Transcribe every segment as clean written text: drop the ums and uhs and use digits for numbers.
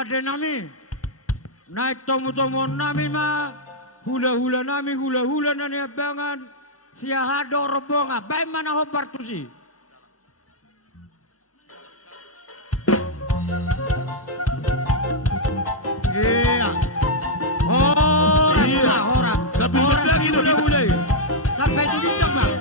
Pada nami naik tomo-tomo nami ma hula-hula nami hula-hula nani abangan siahado robonga baik mana hobar tusi. Iya. Oh, iya. Orang. Sambil berdagi hula-hula. Sampai itu bintang bang.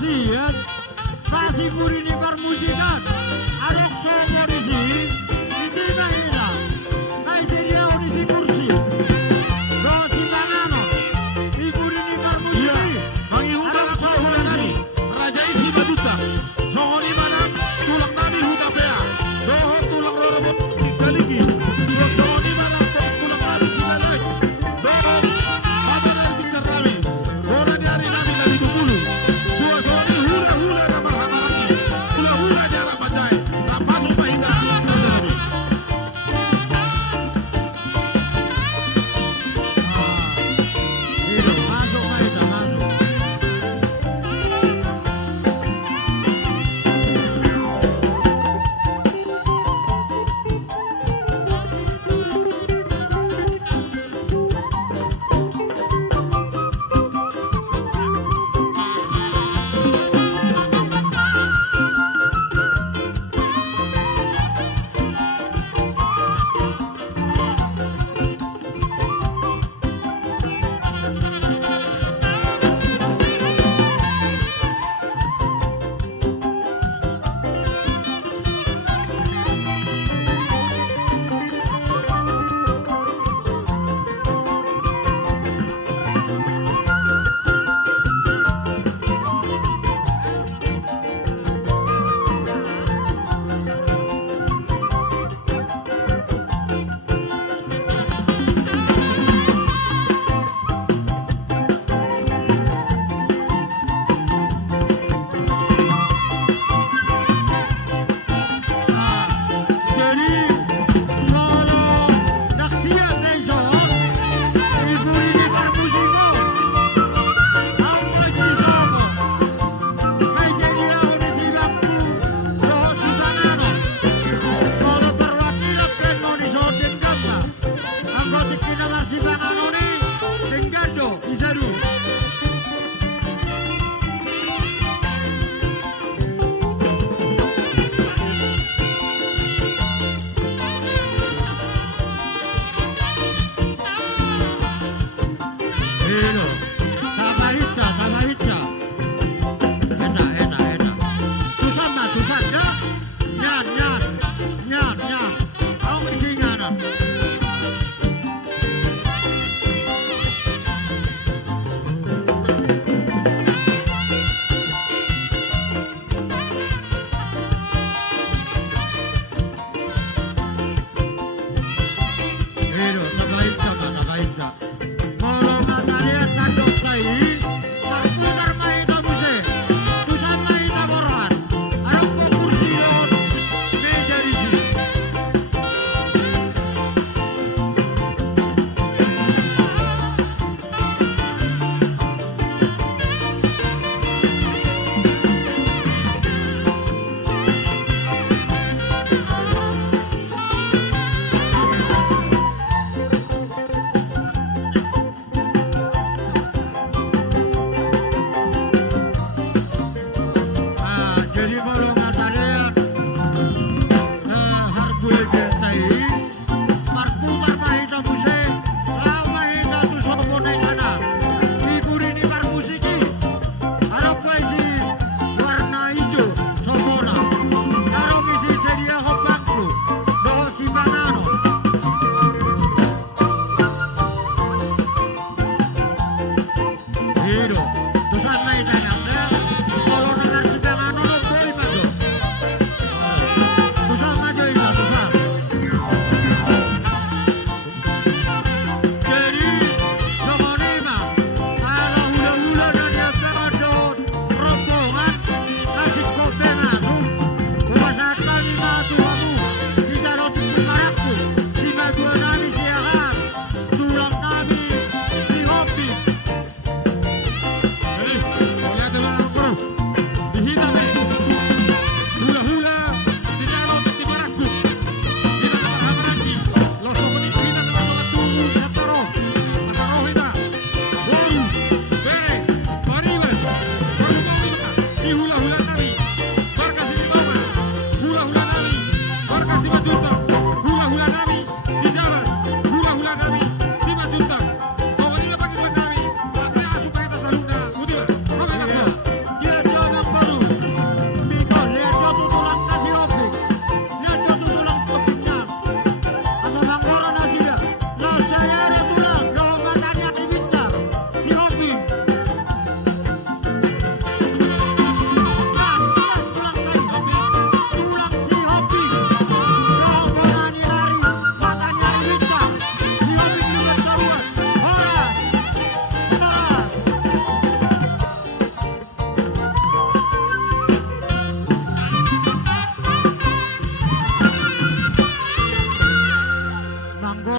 sian pasi burini permusikan anak somo di sini mahina kai seria di kursi do si banano di burini permusiki Bagi hutan atau hutan nani Raja isi baduta Sohoni mana tulang nani huta pea Doho tulang rorobot dikaliki Sohoni mana tulang nani silalai Doho mata dari bicar rami Dora di hari nami dari dukulu Sua sohoni hula hula ramar hamaraki Hula hula jarak macai Rampasuk mahita Raja nami itu masuk mahina masuk jadi kalau naksian besok ibu ini permusiko apa sih sama kai jadi di sibakku do si banano kalau perwakilan pleno di sotin gamma anggota kita masih banano ni tenggado isaru Pero, Samarita, Samarita. Enak. Susana, ya? Nyan. Kau isi nganan. Pero, Samarita. Kalau matanya tanduk saya, terputar mahita muse, susah mahita boran, ada kursiyon, meja di sini. Jadi kalau matanya harga jentai, marputar mahita muse, lau mahita tu sobone sana, ibu ini permusiki, ada kuisi warna hijau sobona, ada misi sedia hopangku, do si banano. Hero, tusan mahita nanda, kalau dengar si banano lo boleh masuk. Tusan maju ini, tusan. Jadi, Somonima, kalau hula-hula dan yang pengadot rombongan, kasih kopi masuk, upasakan lima tuamu, tidak roti kemarakku, si baguan nami siaran, tulang nami, si hobi. Olha de lá bro Dihita me Hula hula Dinalo de Maracu Hita de Hamaraki Los Sohoni hita de Matu Hataro Hataro hita Boru Bere Maribel Baru Maulita Di hula hula nami Barca si Mama Hula hula nami Barca si Majuto Hula hula nami Si Jabat Hula hula nami